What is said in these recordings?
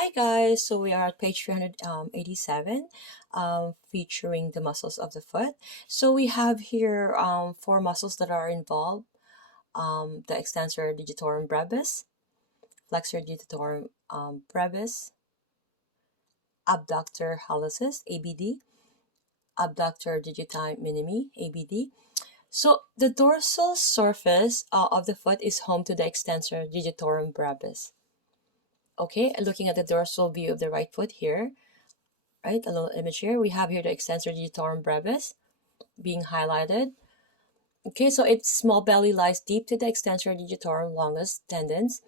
Hi guys, so we are at page 387, featuring the muscles of the foot. So we have here four muscles that are involved: the extensor digitorum brevis, flexor digitorum brevis, abductor hallucis (ABD), abductor digiti minimi (ABD). So the dorsal surface of the foot is home to the extensor digitorum brevis. Okay, looking at the dorsal view of the right foot here, right? A little image here. We have here the extensor digitorum brevis being highlighted. Okay, so its small belly lies deep to the extensor digitorum longus tendons,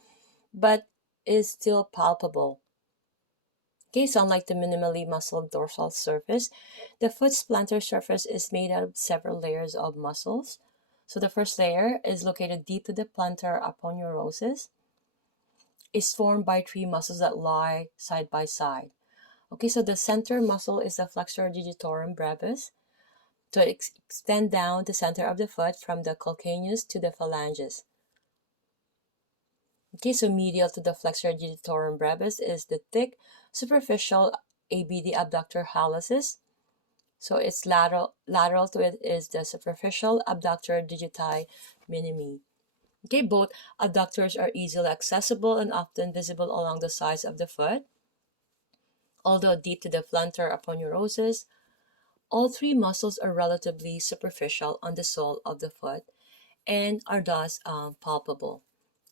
but is still palpable. Okay, so unlike the minimally muscled dorsal surface, the foot's plantar surface is made out of several layers of muscles. So the first layer is located deep to the plantar aponeurosis. Is formed by three muscles that lie side by side. Okay, so the center muscle is the flexor digitorum brevis, to extend down the center of the foot from the calcaneus to the phalanges. Okay, so medial to the flexor digitorum brevis is the thick superficial ABD abductor hallucis. So it's lateral to it is the superficial abductor digiti minimi. Okay, both abductors are easily accessible and often visible along the sides of the foot. Although deep to the plantar aponeurosis, all three muscles are relatively superficial on the sole of the foot and are thus palpable.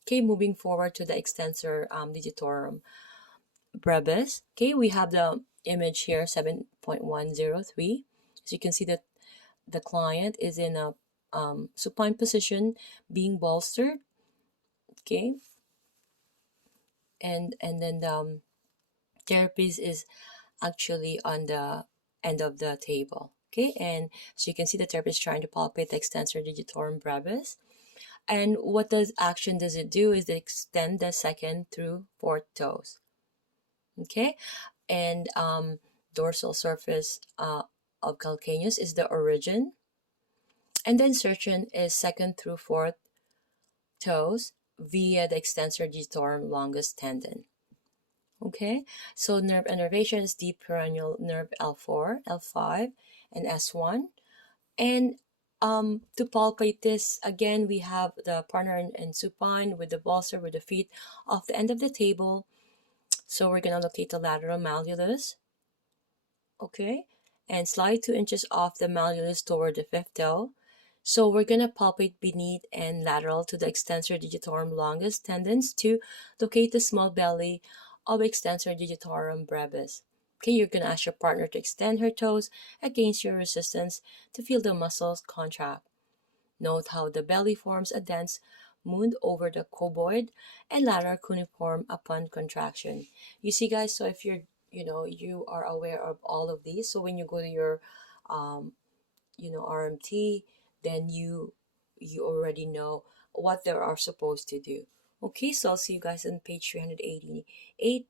Okay, moving forward to the extensor digitorum brevis. Okay, we have the image here 7.103. So you can see that the client is in a supine position being bolstered. Okay, and then the therapist is actually on the end of the table. Okay, and so you can see the therapist trying to palpate the extensor digitorum brevis. And what does it do is it extend the second through fourth toes. Okay, and dorsal surface of calcaneus is the origin, and the insertion is second through fourth toes via the extensor digitorum longus tendon. Okay, so nerve innervation is deep peroneal nerve L4, L5, and S1. And to palpate this, again, we have the partner in supine with the bolster with the feet off the end of the table. So we're going to locate the lateral malleolus, okay, and slide 2 inches off the malleolus toward the fifth toe. So we're going to palpate beneath and lateral to the extensor digitorum longus tendons to locate the small belly of extensor digitorum brevis. Okay, you're going to ask your partner to extend her toes against your resistance to feel the muscles contract. Note how the belly forms a dense mound over the cuboid and lateral cuneiform upon contraction. You see, guys, so if you are aware of all of these, so when you go to your um, RMT, then you already know what they are supposed to do. Okay, so I'll see you guys on page 388